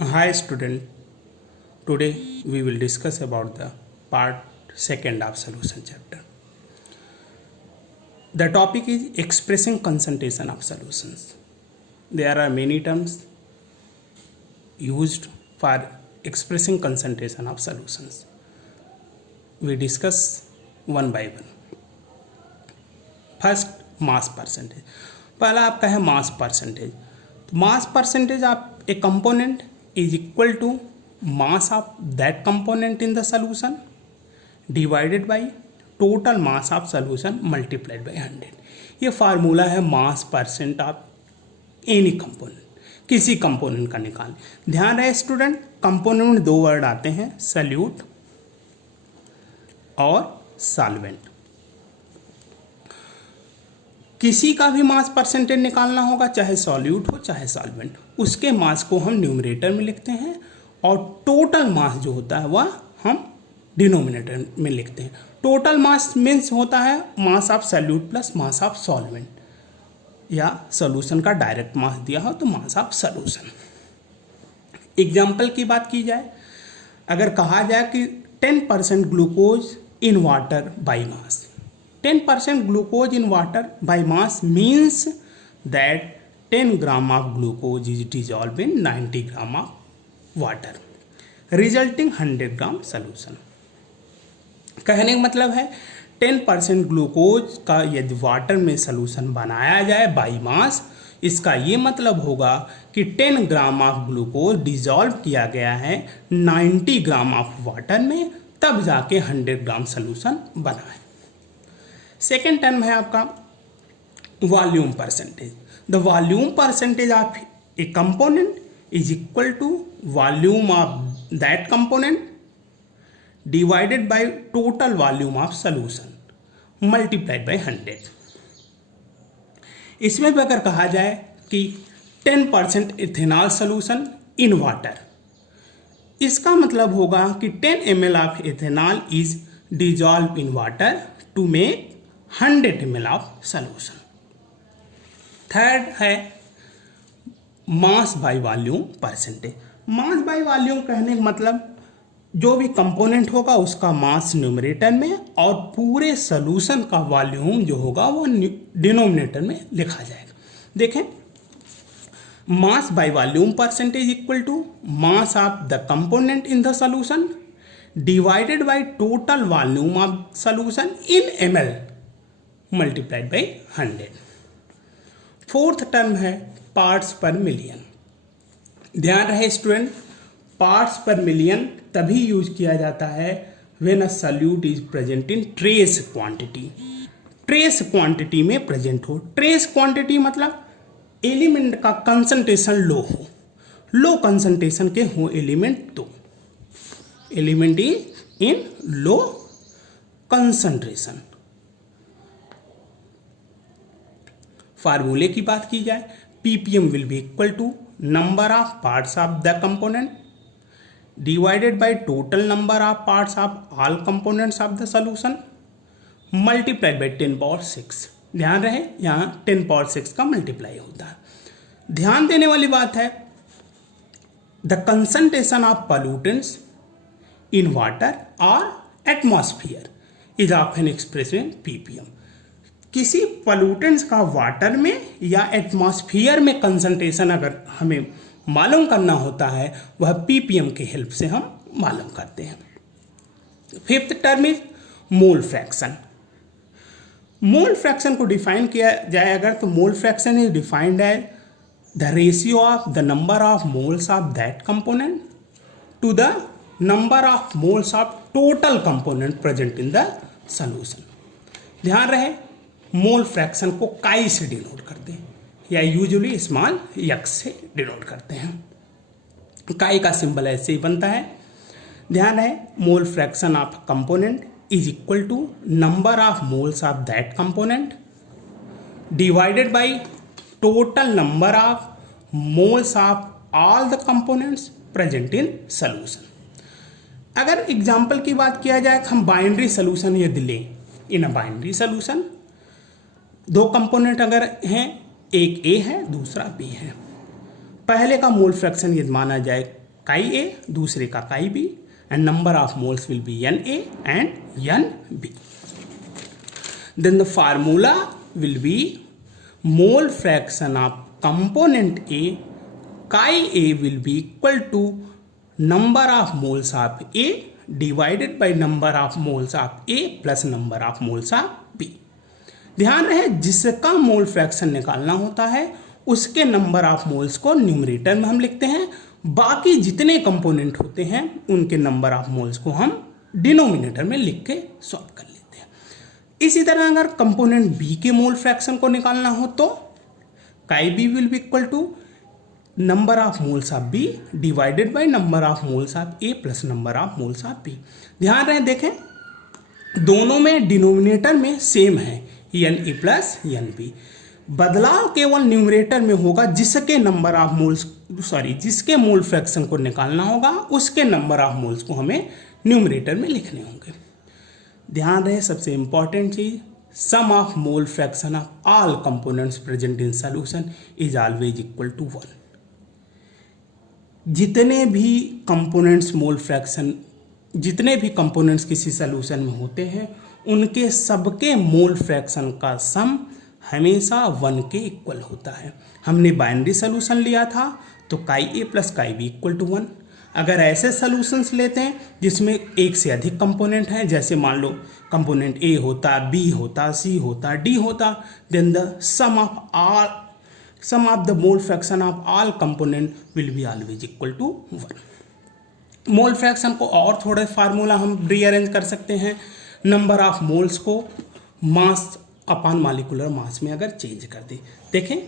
Hi student, today we will discuss about the part second of solution chapter. The topic is expressing concentration of solutions. There are many terms used for expressing concentration of solutions. We discuss one by one. First, mass percentage. पहला आपका है mass percentage. तो mass percentage of a component is equal to mass of that component in the solution divided by total mass of solution multiplied by 100. ये formula है मास percent of any component, किसी component का निकाल. ध्यान रहे student, component में दो word आते हैं, सल्यूट और सॉल्वेंट. किसी का भी मास परसेंटेज निकालना होगा, चाहे सॉल्यूट हो चाहे सॉल्वेंट, उसके मास को हम न्यूमरेटर में लिखते हैं और टोटल मास जो होता है वह हम डिनोमिनेटर में लिखते हैं. टोटल मास मीन्स होता है mass of solute plus mass of solvent, या सॉल्यूशन का डायरेक्ट मास दिया हो तो मास ऑफ सॉल्यूशन. एग्जाम्पल की बात की जाए, अगर कहा जाए कि 10% glucose in water by mass, 10% glucose in water by mass means that 10 gram of glucose is dissolved in 90 gram of water, resulting 100 gram solution. कहने का मतलब है 10% ग्लूकोज का यदि वाटर में सॉल्यूशन बनाया जाए बाई मास, इसका ये मतलब होगा कि 10 ग्राम ऑफ ग्लूकोज डिजॉल्व किया गया है 90 ग्राम ऑफ वाटर में, तब जाके 100 ग्राम सॉल्यूशन बना है. सेकेंड टर्म है आपका volume percentage. The volume percentage of a component is equal to volume of that component divided by total volume of solution multiplied by 100. इसमें भी अगर कहा जाए कि 10% इथेनॉल सॉल्यूशन इन वाटर, इसका मतलब होगा कि 10 ml of ethanol is dissolve in water to make 100 ml of solution. Third है mass by volume percentage. Mass by volume कहने का मतलब जो भी कंपोनेंट होगा उसका मास न्यूमरेटर में और पूरे सॉल्यूशन का वॉल्यूम जो होगा वो डिनोमिनेटर में लिखा जाएगा. देखें, mass by volume percentage equal to mass of the component in the solution divided by total volume of solution in ml multiplied by 100. Fourth term है पार्ट्स पर मिलियन. ध्यान रहे स्टूडेंट, पार्ट्स पर मिलियन तभी use किया जाता है when a solute is present in trace quantity. Trace quantity में present हो. Trace quantity मतलब एलिमेंट का कंसंट्रेशन लो हो, लो कंसंट्रेशन के हो एलिमेंट, तो element is in low concentration. फार्मूले की बात की जाए, ppm will be equal to number of parts of the component divided by total number of parts of all components of the solution multiplied by 10 power 6. ध्यान रहे यहाँ 10 power 6 का multiply होता है. ध्यान देने वाली बात है, the concentration of pollutants in water और atmosphere is often express in ppm. किसी पॉल्यूटेंट्स का वाटर में या एटमॉस्फेयर में कंसंट्रेशन अगर हमें मालूम करना होता है, वह ppm के हेल्प से हम मालूम करते हैं. Fifth term is mole fraction. Mole fraction को डिफाइन किया जाए अगर, तो mole fraction is defined as the ratio of the number of moles of that component to the number of moles of total component present in the solution. ध्यान रहे, मोल fraction को काई से डिनोट करते हैं या यूजुअली स्मॉल यक्स से denote करते हैं. काई का सिंबल ऐसे ही बनता है. ध्यान है, mole fraction of component is equal to number of moles of that component divided by total number of moles of all the components present in solution. अगर एग्जाम्पल की बात किया जाए, हम बाइनरी सॉल्यूशन यदि लें, इन अ बाइनरी सॉल्यूशन दो component अगर हैं, एक ए है दूसरा बी है, पहले का मोल फ्रैक्शन यदि माना जाए काई ए, दूसरे का chi B, and number of moles will be N A and N B. Then the formula will be mole fraction of component A chi A will be equal to number of moles of A divided by number of moles of A plus number of moles of B. ध्यान रहे जिसका mole fraction निकालना होता है उसके number of moles को numerator में हम लिखते हैं, बाकी जितने कंपोनेंट होते हैं उनके नंबर ऑफ मोल्स को हम डिनोमिनेटर में लिख के सॉल्व कर लेते हैं. इसी तरह अगर कंपोनेंट बी के मोल फ्रैक्शन को निकालना हो तो chi B will be equal to number of moles of B divided by number of moles of A plus number of moles of B. ध्यान रहे देखें दोनों में डिनोमिनेटर में सेम है N A plus N B. बदलाव केवल numerator में होगा जिसके नंबर ऑफ मोल्स जिसके मोल फ्रैक्शन को निकालना होगा उसके नंबर ऑफ मोल्स को हमें न्यूमरेटर में लिखने होंगे. ध्यान रहे सबसे इंपॉर्टेंट चीज, sum of mole fraction of all components present in solution is always equal to 1. जितने भी कंपोनेंट्स किसी सॉल्यूशन में होते हैं उनके सबके मोल फ्रैक्शन का सम हमेशा 1 के इक्वल होता है. हमने बाइनरी सॉल्यूशन लिया था तो chi A plus chi B equal to 1. अगर ऐसे सॉल्यूशंस लेते हैं जिसमें एक से अधिक कंपोनेंट हैं, जैसे मान लो कंपोनेंट ए होता, बी होता, सी होता, डी होता, then the sum of the mole fraction of all component will be always equal to 1. Mole fraction को और थोड़े फार्मूला हम रीअरेंज कर सकते हैं. नंबर ऑफ मोल्स को मास अपॉन मॉलिक्यूलर मास में अगर चेंज कर दे, देखें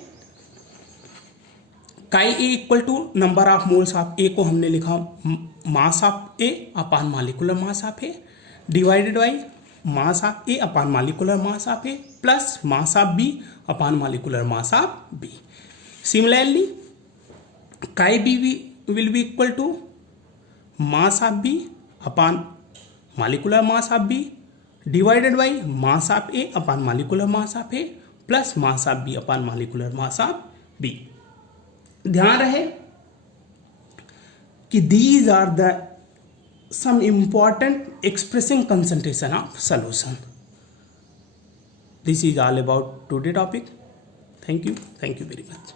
chi A equal to number of moles of A को हमने लिखा mass of A upon molecular mass of A divided by mass of A upon molecular mass of A plus mass of B upon molecular mass of B. Similarly chi B will be equal to mass of B upon molecular mass of B divided by mass of A upon molecular mass of A plus mass of B upon molecular mass of B. ध्यान रहे कि these are the some important expressing concentration of solution. This is all about today topic. Thank you very much.